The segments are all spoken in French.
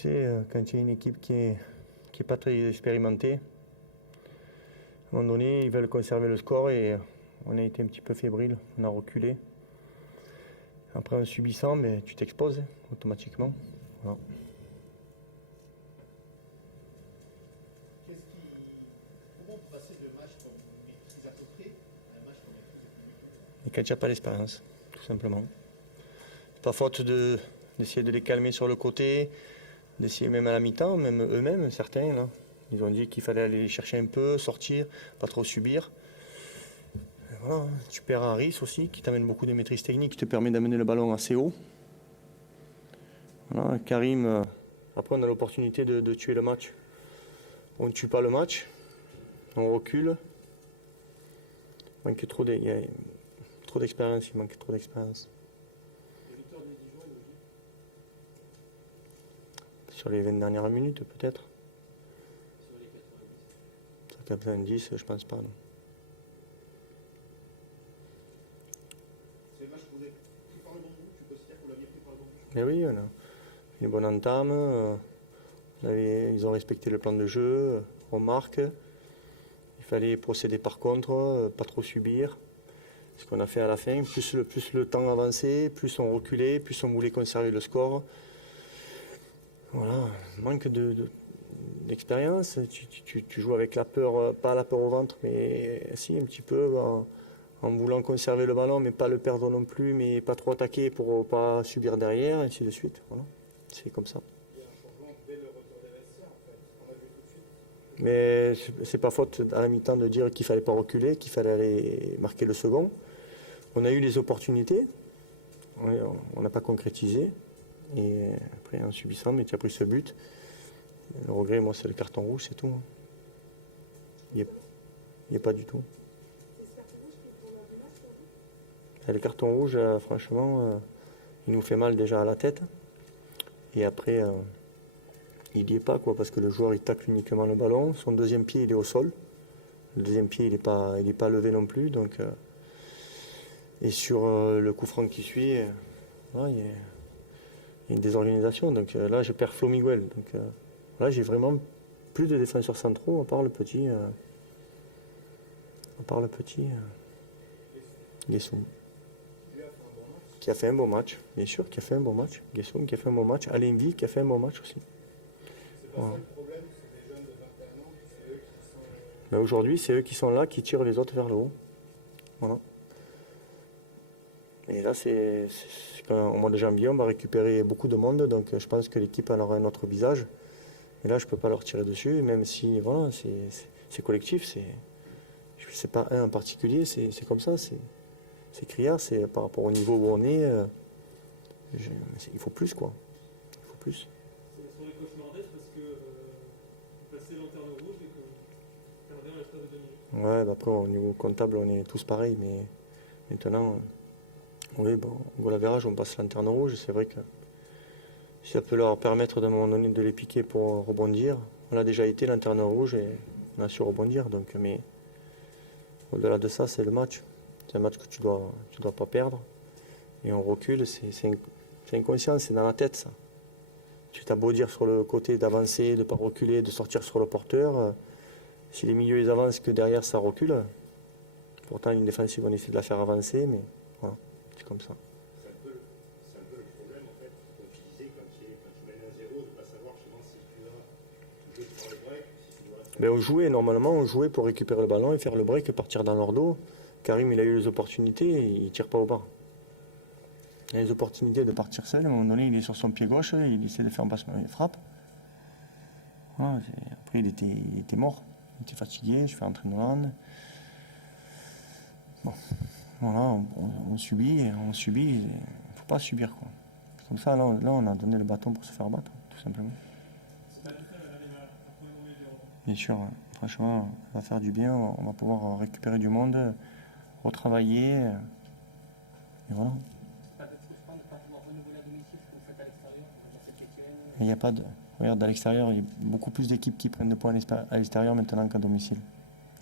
sais, quand il y a une équipe qui est pas très expérimentée, à un moment donné, ils veulent conserver le score et on a été un petit peu fébrile, on a reculé. Après, en subissant, mais tu t'exposes automatiquement. Voilà. Comment on peut passer de match qu'on maîtrise à peu près à un match qu'on maîtrise plus? Et quand tu n'as pas l'expérience, tout simplement. C'est pas faute d'essayer de les calmer sur le côté, d'essayer même à la mi-temps, même eux-mêmes, certains, là. Ils ont dit qu'il fallait aller chercher un peu, sortir, pas trop subir. Et voilà, tu perds Harris aussi, qui t'amène beaucoup de maîtrise technique, qui te permet d'amener le ballon assez haut. Voilà, Karim, après on a l'opportunité de tuer le match. On ne tue pas le match, on recule. Il manque trop d'expérience, il manque trop d'expérience. Sur les 20 dernières minutes, peut-être. Sur 90, je pense pas. Non. C'est le match que vous avez pris par le bon bout. Tu considères que vous l'aviez pris par le bon bout? Mais oui, on a une bonne entame. Ils ont respecté le plan de jeu. On marque. Il fallait procéder par contre, pas trop subir. Ce qu'on a fait à la fin, plus le temps avançait, plus on reculait, plus on voulait conserver le score. Voilà, manque d'expérience. Tu joues avec la peur, pas la peur au ventre, mais si un petit peu, en voulant conserver le ballon, mais pas le perdre non plus, mais pas trop attaquer pour pas subir derrière, et ainsi de suite. Voilà, c'est comme ça. Il y a un changement dès le retour des vestiaires, en fait. On a vu tout de suite. Mais c'est pas faute à la mi-temps de dire qu'il fallait pas reculer, qu'il fallait aller marquer le second. On a eu les opportunités, on n'a pas concrétisé. Et après, en subissant, mais tu as pris ce but. Le regret, moi, c'est le carton rouge, c'est tout. Il n'y a pas du tout. Et le carton rouge, franchement, il nous fait mal déjà à la tête. Et après, il n'y est pas, quoi, parce que le joueur, il tacle uniquement le ballon. Son deuxième pied, il est au sol. Le deuxième pied, il n'est pas levé non plus. Donc, et sur le coup franc qui suit, il y a une désorganisation. Donc là, je perds Flo Miguel. Donc là, j'ai vraiment plus de défenseurs centraux, à part le petit Guessoum. Qui a fait un bon match, bien sûr, qui a fait un bon match. Guessoum qui a fait un bon match. Alenvi qui a fait un bon match aussi. C'est pas ça le problème, c'est des jeunes de 21 ans, c'est eux qui sont. Mais aujourd'hui, c'est eux qui sont là, qui tirent les autres vers le haut. Voilà. Et là, au mois de janvier, on va récupérer beaucoup de monde, donc je pense que l'équipe aura un autre visage. Et là, je ne peux pas leur tirer dessus, même si voilà, c'est collectif. C'est pas un en particulier, c'est comme ça. C'est criard, c'est par rapport au niveau où on est. Il faut plus, quoi. Il faut plus. C'est les cauchemardesses parce que vous passez lanterne rouge et que le gardien reste à 2 minutes. Ouais, bah après, au niveau comptable, on est tous pareils, mais maintenant, oui, bon, au goal average, on passe lanterne rouge. C'est vrai que si ça peut leur permettre d'un moment donné de les piquer pour rebondir, on a déjà été lanterne rouge et on a su rebondir. Donc, mais au-delà de ça, c'est le match. C'est un match que tu dois pas perdre. Et on recule, c'est inconscient, c'est dans la tête ça. Tu t'as beau dire sur le côté d'avancer, de ne pas reculer, de sortir sur le porteur. Si les milieux ils avancent, que derrière ça recule. Pourtant, une défensive, on essaie de la faire avancer, mais voilà, c'est comme ça. C'est un peu le problème, en fait, comme tu disais, quand tu mènes à 0, de ne pas savoir justement si tu vas jouer pour le break, si tu dois. Mais normalement, on jouait pour récupérer le ballon et faire le break et partir dans leur dos. Karim, il a eu les opportunités et il ne tire pas au bas. Il a les opportunités de partir seul. À un moment donné, il est sur son pied gauche, il essaie de faire un passement, il frappe. Voilà, après, il était mort. Il était fatigué, je fais un entraînement. Bon, voilà, on subit, il ne faut pas subir, quoi. Comme ça, là, on a donné le bâton pour se faire battre, tout simplement. Bien sûr, franchement, ça va faire du bien, on va pouvoir récupérer du monde, retravailler, et voilà. C'est pas frustrant de ne pas pouvoir renouveler à domicile ce que vous faites à l'extérieur, dans cette équipe. Il n'y a pas de... Regarde, à l'extérieur, il y a beaucoup plus d'équipes qui prennent des points à l'extérieur maintenant qu'à domicile.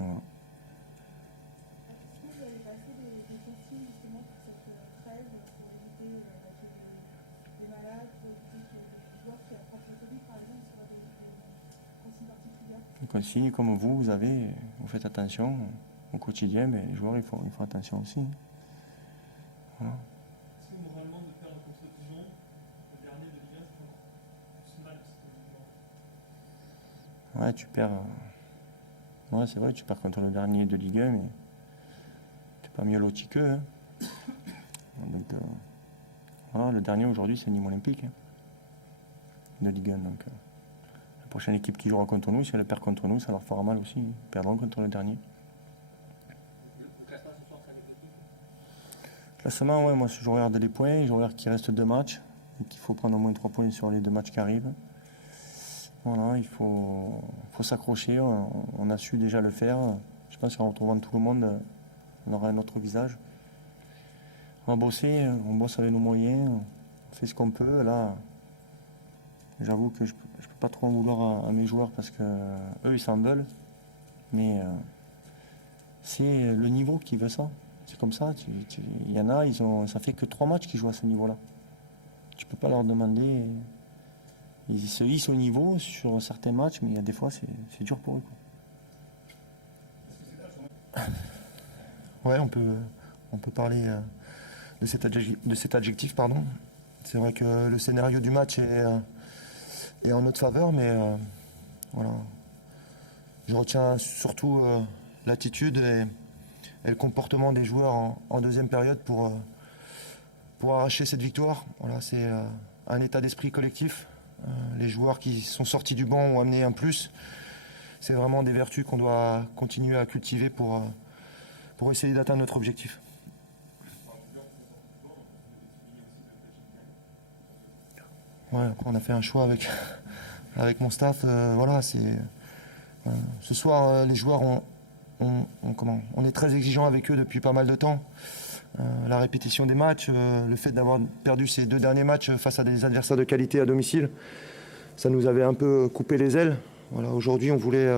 Voilà. Est-ce que vous avez passé des consignes justement pour cette trêve, pour éviter les malades, pour éviter que les joueurs qui attrapent le Covid par consignes comme vous faites attention au quotidien, mais les joueurs ils font attention aussi. Voilà. Est-ce que moralement de perdre contre Dijon, le dernier de Ligue 1, c'est encore plus mal psychologiquement? Ouais, tu perds. Ouais, c'est vrai, tu perds contre le dernier de Ligue 1, mais t'es pas mieux loti qu'eux. Hein. Donc, voilà, le dernier aujourd'hui, c'est Nîmes Olympique hein, de Ligue 1. Donc, la prochaine équipe qui jouera contre nous, si elle perd contre nous, ça leur fera mal aussi. Ils perdront contre le dernier. Le classement ce soir, c'est avec l'équipe. Classement, ouais, moi je regarde les points, je regarde qu'il reste 2 matchs, et qu'il faut prendre au moins 3 points sur les 2 matchs qui arrivent. Voilà, il faut s'accrocher, on a su déjà le faire. Je pense qu'en retrouvant tout le monde, on aura un autre visage. On va bosser, on bosse avec nos moyens, on fait ce qu'on peut. Là, j'avoue que je peux pas trop en vouloir à mes joueurs parce que eux ils s'en veulent. Mais c'est le niveau qui veut ça. C'est comme ça. Il y en a, ça fait que 3 matchs qu'ils jouent à ce niveau-là. Tu peux pas leur demander. Ils se hissent au niveau sur certains matchs, mais il y a des fois c'est dur pour eux. Quoi. Ouais, on peut parler de cet adjectif, pardon. C'est vrai que le scénario du match est en notre faveur, mais voilà. Je retiens surtout l'attitude et le comportement des joueurs en deuxième période pour arracher cette victoire. Voilà, c'est un état d'esprit collectif. Les joueurs qui sont sortis du banc ont amené un plus. C'est vraiment des vertus qu'on doit continuer à cultiver pour essayer d'atteindre notre objectif. Ouais, on a fait un choix avec mon staff. Voilà, ce soir, les joueurs on est très exigeants avec eux depuis pas mal de temps. La répétition des matchs, le fait d'avoir perdu ces 2 derniers matchs face à des adversaires de qualité à domicile, ça nous avait un peu coupé les ailes. Voilà, aujourd'hui, on voulait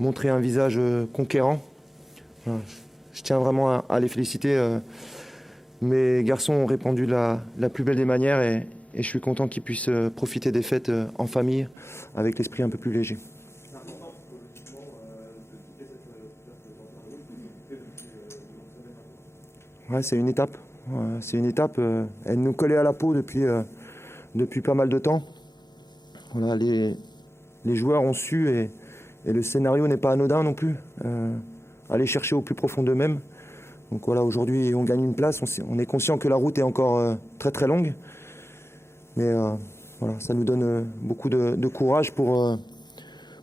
montrer un visage conquérant. Voilà, je tiens vraiment à les féliciter. Mes garçons ont répondu de la plus belle des manières et je suis content qu'ils puissent profiter des fêtes en famille avec l'esprit un peu plus léger. Ouais, c'est une étape. Elle nous collait à la peau depuis pas mal de temps. Voilà, les joueurs ont su et le scénario n'est pas anodin non plus. Aller chercher au plus profond d'eux-mêmes. Donc voilà, aujourd'hui on gagne une place. On est conscient que la route est encore très très longue. Mais voilà, ça nous donne beaucoup de courage pour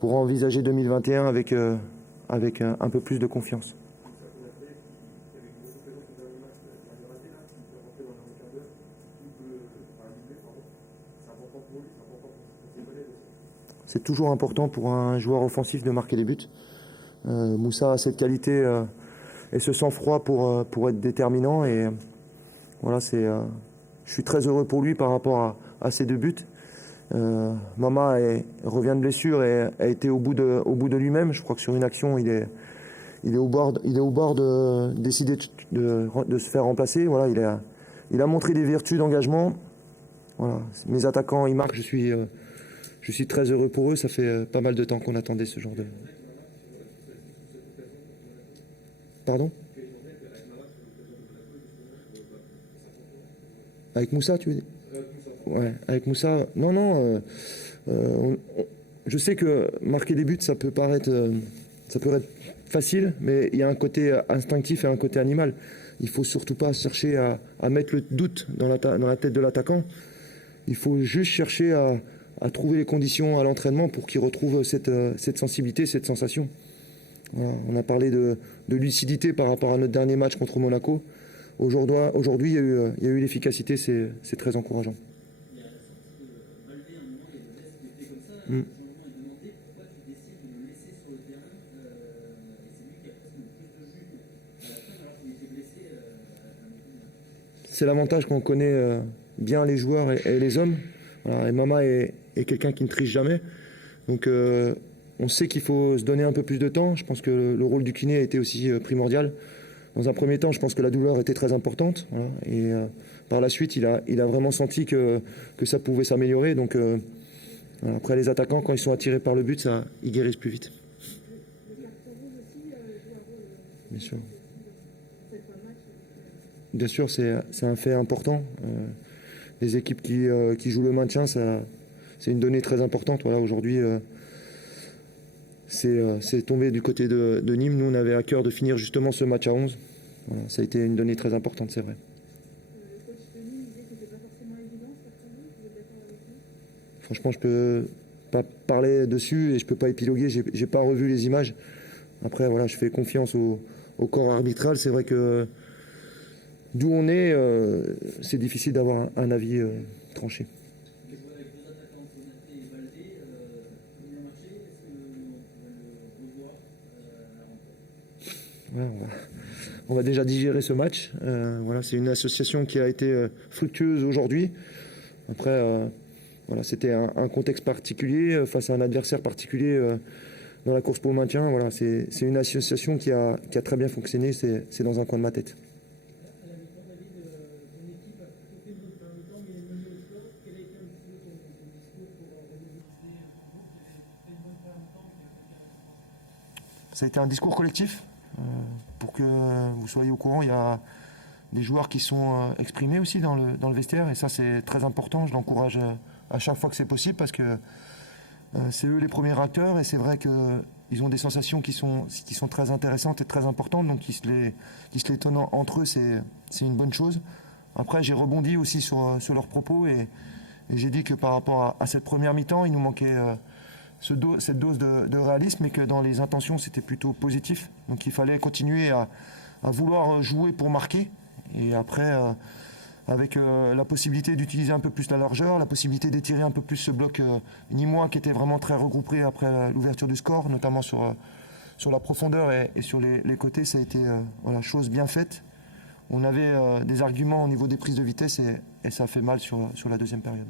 envisager 2021 avec un peu plus de confiance. C'est toujours important pour un joueur offensif de marquer les buts. Moussa a cette qualité et ce sang-froid pour être déterminant. Et voilà, je suis très heureux pour lui par rapport à ces 2 buts. Mama revient de blessure et a été au bout de lui-même. Je crois que sur une action, il est au bord de décider de se faire remplacer. Voilà, il a montré des vertus d'engagement. Voilà, mes attaquants, ils marquent. Je suis très heureux pour eux. Ça fait pas mal de temps qu'on attendait ce genre de... Pardon ? Avec Moussa, tu veux dire ? Ouais, avec Moussa. Non. Je sais que marquer des buts, ça peut paraître facile, mais il y a un côté instinctif et un côté animal. Il faut surtout pas chercher à mettre le doute dans la tête de l'attaquant. Il faut juste chercher à trouver les conditions à l'entraînement pour qu'il retrouve cette sensibilité, cette sensation. Voilà, on a parlé de lucidité par rapport à notre dernier match contre Monaco. Aujourd'hui, il y a eu l'efficacité, c'est très encourageant. C'est l'avantage qu'on connaît bien les joueurs et les hommes. Voilà, et Mama est quelqu'un qui ne triche jamais. Donc on sait qu'il faut se donner un peu plus de temps. Je pense que le rôle du kiné a été aussi primordial. Dans un premier temps, je pense que la douleur était très importante. Voilà, et par la suite, il a vraiment senti que ça pouvait s'améliorer. Donc après, les attaquants, quand ils sont attirés par le but, ils guérissent plus vite. bien sûr. Bien sûr, c'est un fait important. Les équipes qui jouent le maintien, c'est une donnée très importante. Voilà, aujourd'hui, c'est tombé du côté de Nîmes. Nous, on avait à cœur de finir justement ce match à 11. Voilà, ça a été une donnée très importante, c'est vrai. Le coach de Nîmes disait que c'était pas forcément évident cet après-midi. Vous êtes d'accord avec lui? Franchement, je peux pas parler dessus et je peux pas épiloguer. J'ai pas revu les images. Après, voilà, je fais confiance au corps arbitral. C'est vrai que d'où on est, c'est difficile d'avoir un avis tranché. Avec vos attaquants, Konaté et Baldé, premier marché, est-ce qu'on pourrait le revoir à la rencontre? Voilà, on va déjà digérer ce match. Voilà, c'est une association qui a été fructueuse aujourd'hui. Après, voilà, c'était un contexte particulier face à un adversaire particulier dans la course pour le maintien. Voilà, c'est une association qui a très bien fonctionné. C'est dans un coin de ma tête. À la mi-temps, David, ton équipe a plutôt fait une bonne première mi-temps, mais menée au score. Quel a été un petit peu ton discours pour remonter? Pour vous, vous avez fait une bonne première mi-temps, mais vous avez fait un Ça a été un discours collectif. Pour que vous soyez au courant, il y a des joueurs qui sont exprimés aussi dans le vestiaire. Et ça, c'est très important. Je l'encourage à chaque fois que c'est possible parce que c'est eux les premiers acteurs. Et c'est vrai qu'ils ont des sensations qui sont très intéressantes et très importantes. Donc, qu'ils se les donnent entre eux, c'est une bonne chose. Après, j'ai rebondi aussi sur leurs propos et j'ai dit que par rapport à cette première mi-temps, il nous manquait cette dose de réalisme et que dans les intentions, c'était plutôt positif. Donc il fallait continuer à vouloir jouer pour marquer. Et après, avec la possibilité d'utiliser un peu plus la largeur, la possibilité d'étirer un peu plus ce bloc nîmois qui était vraiment très regroupé après l'ouverture du score, notamment sur la profondeur et sur les côtés, ça a été voilà, chose bien faite. On avait des arguments au niveau des prises de vitesse et ça a fait mal sur la deuxième période.